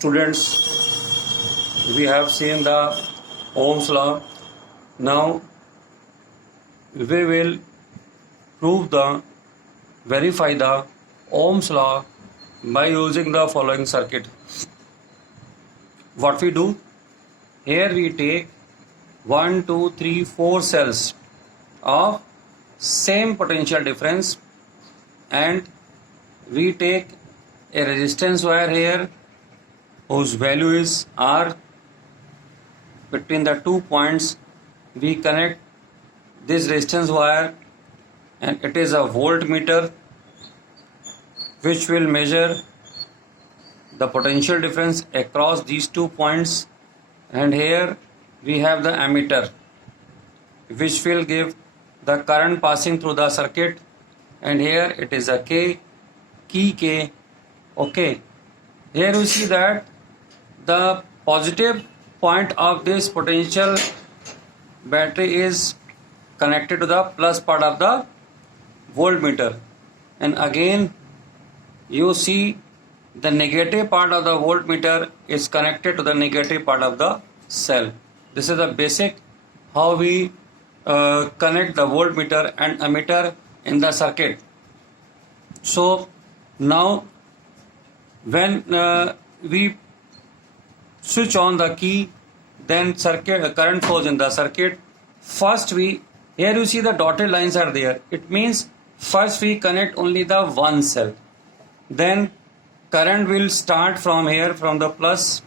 Students, we have seen the Ohm's law. Now we will verify the Ohm's law by using the following circuit. What we do? Here we take 1, 2, 3, 4 cells of same potential difference, and we take a resistance wire here whose value is R. Between the 2 points we connect this resistance wire, and it is a voltmeter which will measure the potential difference across these 2 points. And here we have the ammeter which will give the current passing through the circuit, and here it is a key K. Okay, here we see that the positive point of this potential battery is connected to the plus part of the voltmeter, and again you see the negative part of the voltmeter is connected to the negative part of the cell. This is the basic how we connect the voltmeter and ammeter in the circuit. So now when we switch on the key, then current flows in the circuit. First here you see the dotted lines are there. It means first we connect only the one cell, then current will start from here, from the plus,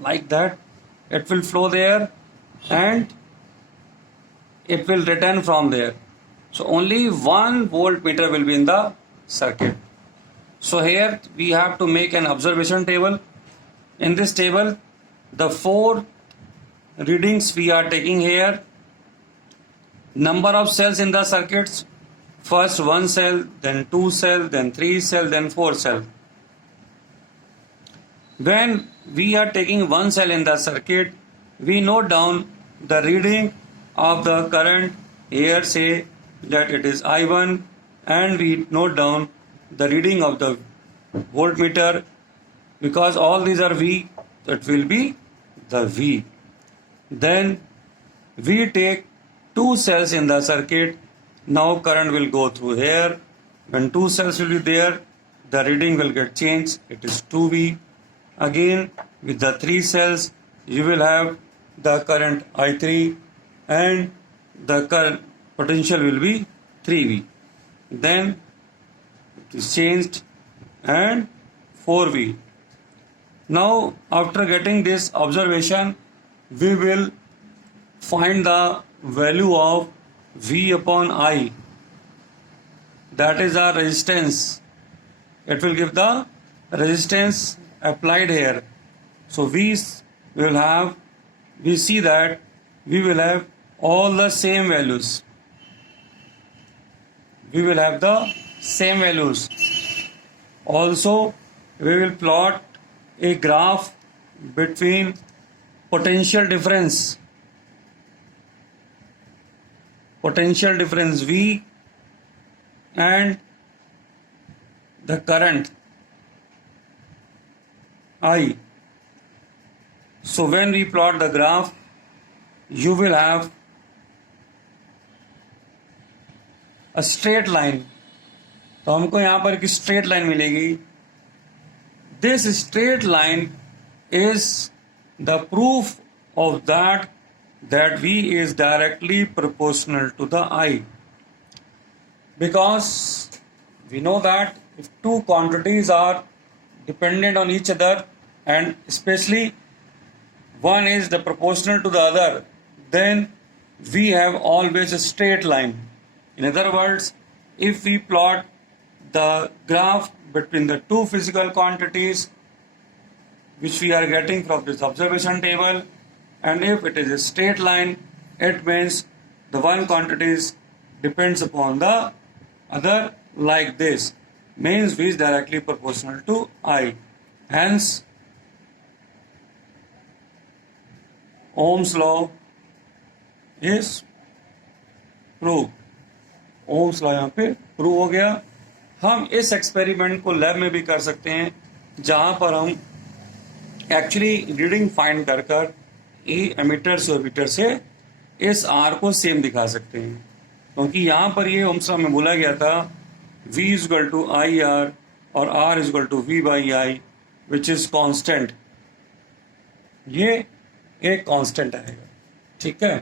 like that. It will flow there and it will return from there. So only 1 voltmeter will be in the circuit. So here we have to make an observation table. In this table, the 4 readings we are taking here. Number of cells in the circuits: first 1 cell, then 2 cell, then 3 cell, then 4 cell. When we are taking 1 cell in the circuit, we note down the reading of the current. Here say that it is I1, and we note down the reading of the voltmeter. Because all these are V, it will be the V. Then we take 2 cells in the circuit. Now current will go through here. When 2 cells will be there, the reading will get changed. It is 2V. Again with the 3 cells, you will have the current I3, and the current potential will be 3V. Then it is changed, and 4V. Now after getting this observation, we will find the value of V upon I. That is our resistance. It will give the resistance applied here. So we see that we will have all the same values. We will have the same values. Also, we will plot a graph between potential difference V and the current I. So when we plot the graph, you will have a straight line. तो हमको यहाँ पर एक straight line मिलेगी. This straight line is the proof of that V is directly proportional to the I. Because we know that if 2 quantities are dependent on each other, and especially one is the proportional to the other, then we have always a straight line. In other words, if we plot the graph between the 2 physical quantities which we are getting from this observation table, and if it is a straight line, it means the one quantity depends upon the other, like this. Means V is directly proportional to I. Hence Ohm's law is proved. Ohm's law यहाँ पे prove हो गया. हम इस experiment को lab में भी कर सकते हैं, जहाँ पर हम एक्चुअली रीडिंग फाइंड कर कर ई एमीटर से मीटर से इस आर को सेम दिखा सकते हैं, क्योंकि यहाँ पर ये ओम्स लॉ में बोला गया था V is equal to I R और R is equal to V by I which is constant. ये एक कांस्टेंट आएगा, ठीक है।